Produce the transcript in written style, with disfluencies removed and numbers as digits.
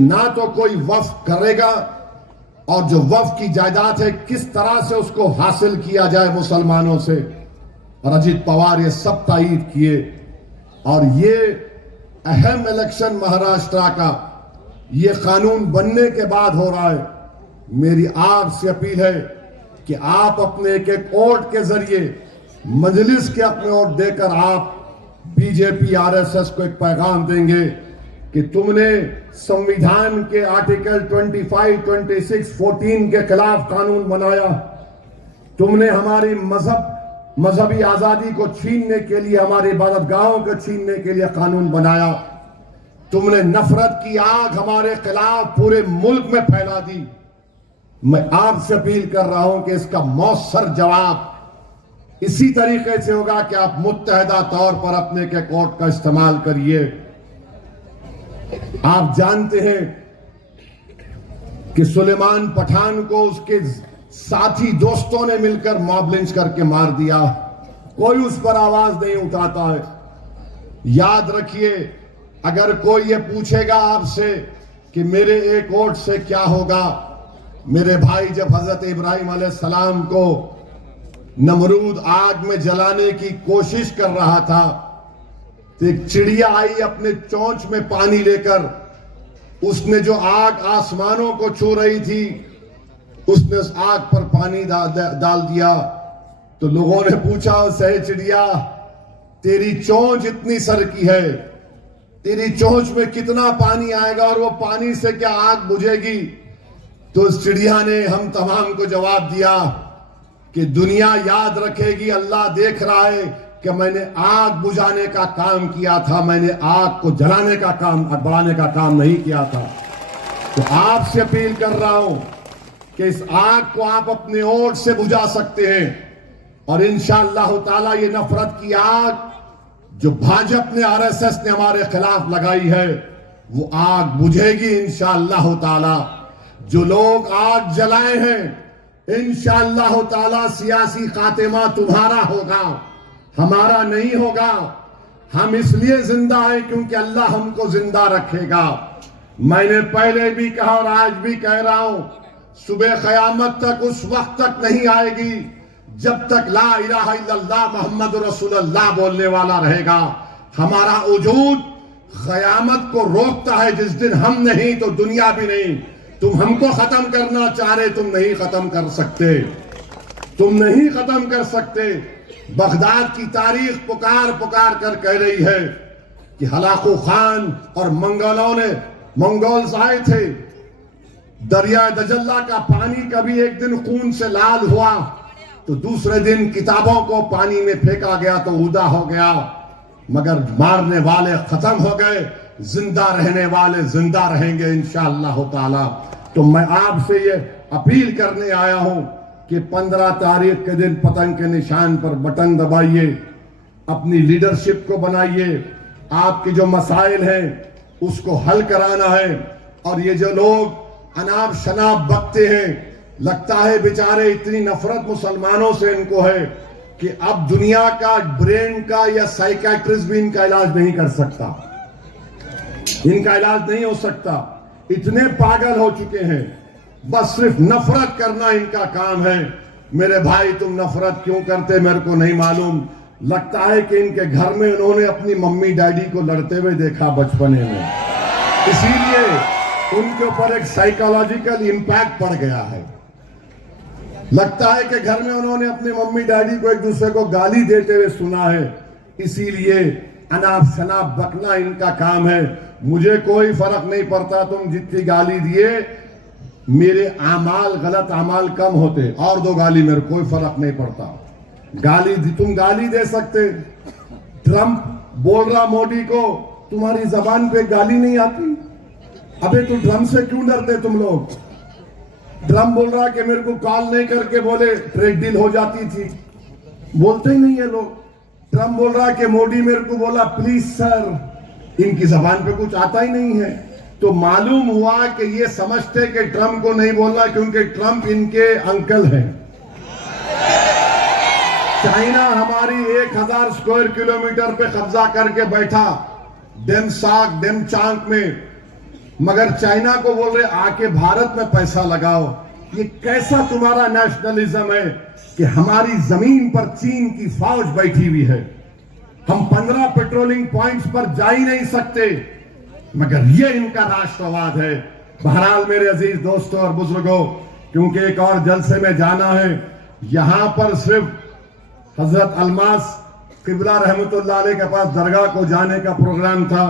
ना तो कोई वक्फ करेगा, और जो वक्फ की जायदाद है किस तरह से उसको हासिल किया जाए मुसलमानों से। और अजीत पवार ये सब तायीद किए। और ये अहम इलेक्शन महाराष्ट्र का ये कानून बनने के बाद हो रहा है। मेरी आपसे अपील है कि आप अपने एक एक वोट के जरिए मजलिस के अपने वोट देकर आप बीजेपी आरएसएस को एक पैगाम देंगे कि तुमने संविधान के आर्टिकल 25, 26, 14 के खिलाफ कानून बनाया। तुमने हमारी मजहबी आजादी को छीनने के लिए, हमारी इबादतगाहों को छीनने के लिए कानून बनाया। तुमने नफरत की आग हमारे खिलाफ पूरे मुल्क में फैला दी। मैं आपसे अपील कर रहा हूं कि इसका मौसर जवाब इसी तरीके से होगा कि आप मुत्तहदा तौर पर अपने के कोर्ट का इस्तेमाल करिए। आप जानते हैं कि सुलेमान पठान को उसके साथी दोस्तों ने मिलकर मॉब लिंच करके मार दिया। कोई उस पर आवाज नहीं उठाता है। याद रखिए, अगर कोई ये पूछेगा आपसे कि मेरे एक वोट से क्या होगा, मेरे भाई, जब हजरत इब्राहिम अलैहिस्सलाम को नमरूद आग में जलाने की कोशिश कर रहा था तो एक चिड़िया आई अपने चोंच में पानी लेकर। उसने जो आग आसमानों को छू रही थी, उसने उस आग पर पानी डाल दिया। तो लोगों ने पूछा, सहे चिड़िया, तेरी चोंच इतनी सर की है, तेरी चोंच में कितना पानी आएगा और वो पानी से क्या आग बुझेगी? तो उस चिड़िया ने हम तमाम को जवाब दिया कि दुनिया याद रखेगी, अल्लाह देख रहा है कि मैंने आग बुझाने का काम किया था, मैंने आग को जलाने का काम, बढ़ाने का काम नहीं किया था। तो आपसे अपील कर रहा हूं कि इस आग को आप अपने ओर से बुझा सकते हैं। और इंशाअल्लाह ताला ये नफरत की आग जो भाजपा ने, आरएसएस ने हमारे खिलाफ लगाई है, वो आग बुझेगी इंशाअल्लाह ताला। जो लोग आग जलाए हैं, इंशाअल्लाह ताला सियासी खातिमा तुम्हारा होगा, हमारा नहीं होगा। हम इसलिए जिंदा हैं क्योंकि अल्लाह हमको जिंदा रखेगा। मैंने पहले भी कहा और आज भी कह रहा हूं, सुबह क़यामत तक उस वक्त तक नहीं आएगी जब तक ला इलाहा इल्लल्लाह मोहम्मद रसूलुल्लाह बोलने वाला रहेगा। हमारा वजूद क़यामत को रोकता है। जिस दिन हम नहीं तो दुनिया भी नहीं। तुम हमको खत्म करना चाह रहे, तुम नहीं खत्म कर सकते, तुम नहीं खत्म कर सकते। बगदाद की तारीख पुकार पुकार कर कह रही है कि हलाकू खान और मंगोल्स आए थे। दरिया दजल्ला का पानी कभी एक दिन खून से लाल हुआ तो दूसरे दिन किताबों को पानी में फेंका गया तो उदा हो गया, मगर मारने वाले खत्म हो गए, जिंदा रहने वाले जिंदा रहेंगे इंशाअल्लाह ताला। तो मैं आपसे ये अपील करने आया हूं कि 15 तारीख के दिन पतंग के निशान पर बटन दबाइए, अपनी लीडरशिप को बनाइए, आपके जो मसाइल हैं उसको हल कराना है। और ये जो लोग अनाप शनाप बकते हैं, लगता है बेचारे इतनी नफरत मुसलमानों से इनको है कि अब दुनिया का ब्रेन का या साइकियाट्रिस्ट भी इनका इलाज नहीं कर सकता, इनका इलाज नहीं हो सकता। इतने पागल हो चुके हैं, बस सिर्फ नफरत करना इनका काम है। मेरे भाई, तुम नफरत क्यों करते मेरे को नहीं मालूम। लगता है कि इनके घर में उन्होंने अपनी मम्मी डैडी को लड़ते हुए देखा बचपने में, इसीलिए उनके ऊपर एक साइकोलॉजिकल इंपैक्ट पड़ गया है। लगता है कि घर में उन्होंने अपने मम्मी डैडी को एक दूसरे को गाली देते हुए सुना है, इसीलिए अनाप शनाप बकना इनका काम है। मुझे कोई फर्क नहीं पड़ता तुम जितनी गाली दिए, मेरे आमाल, गलत आमाल कम होते, और दो गाली, मेरे कोई फर्क नहीं पड़ता। गाली तुम गाली दे सकते। ट्रंप बोल रहा मोदी को, तुम्हारी जबान पे गाली नहीं आती? अबे तुम ट्रंप से क्यों डरते तुम लोग? ट्रंप बोल रहा कि मेरे को कॉल नहीं करके बोले ट्रेड डील हो जाती थी, बोलते ही नहीं है लोग। ट्रंप बोल रहा कि मोदी मेरे को बोला प्लीज सर, इनकी जबान पे कुछ आता ही नहीं है। तो मालूम हुआ कि ये समझते कि ट्रंप को नहीं बोलना क्योंकि ट्रंप इनके अंकल हैं। चाइना हमारी 1000 स्क्वायर किलोमीटर पे कब्जा करके बैठा, डेमसाक डेमचांक में, मगर चाइना को बोल रहे आके भारत में पैसा लगाओ। ये कैसा तुम्हारा नेशनलिज्म है कि हमारी जमीन पर चीन की फौज बैठी हुई है, हम 15 पेट्रोलिंग पॉइंट्स पर जा ही नहीं सकते, मगर ये इनका राष्ट्रवाद है। बहरहाल मेरे अजीज दोस्तों और बुजुर्गों, क्योंकि एक और जलसे में जाना है, यहां पर सिर्फ हजरत अलमास किबला रहमतुल्लाह अलैह के पास दरगाह को जाने का प्रोग्राम था।